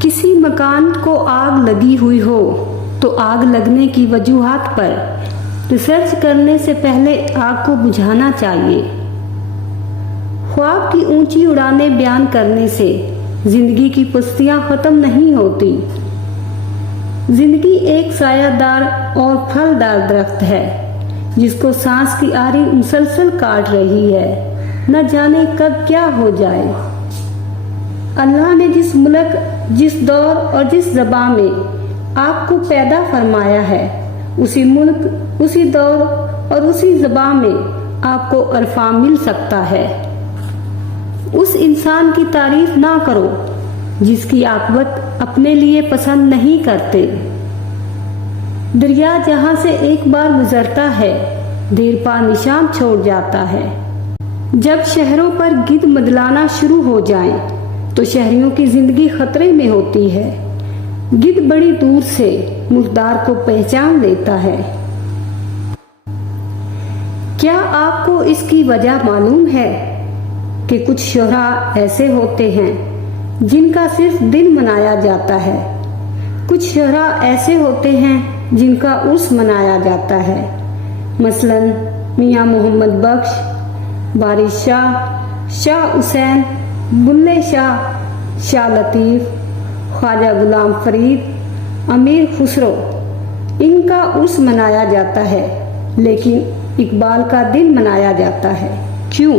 کسی مکان کو آگ لگی ہوئی ہو تو آگ لگنے کی وجوہات پر ریسرچ کرنے سے پہلے آگ کو بجھانا چاہیے۔ خواب کی اونچی اڑانیں بیان کرنے سے زندگی کی پستیاں ختم نہیں ہوتی۔ زندگی ایک سایہ دار اور پھلدار درخت ہے جس کو سانس کی آری مسلسل کاٹ رہی ہے، نہ جانے کب کیا ہو جائے۔ اللہ نے جس ملک، جس دور اور جس زباں میں آپ کو پیدا فرمایا ہے، اسی ملک، اسی دور اور اسی زباں میں آپ کو عرفان مل سکتا ہے۔ اس انسان کی تعریف نہ کرو جس کی عاقبت اپنے لیے پسند نہیں کرتے۔ دریا جہاں سے ایک بار گزرتا ہے دیر پا نشان چھوڑ جاتا ہے۔ جب شہروں پر گدھ مدلانا شروع ہو جائیں تو شہریوں کی زندگی خطرے میں ہوتی ہے۔ گدھ بڑی دور سے مردار کو پہچان لیتا ہے۔ کیا آپ کو اس کی وجہ معلوم ہے کہ کچھ شہرا ایسے ہوتے ہیں جن کا صرف دن منایا جاتا ہے، کچھ شہرا ایسے ہوتے ہیں جن کا عرس منایا جاتا ہے، مثلاً میاں محمد بخش، وارث شاہ، شاہ حسین، بلے شاہ، شاہ لطیف، خواجہ غلام فرید، امیر خسرو۔ ان کا عرس منایا جاتا ہے لیکن اقبال کا دن منایا جاتا ہے، کیوں؟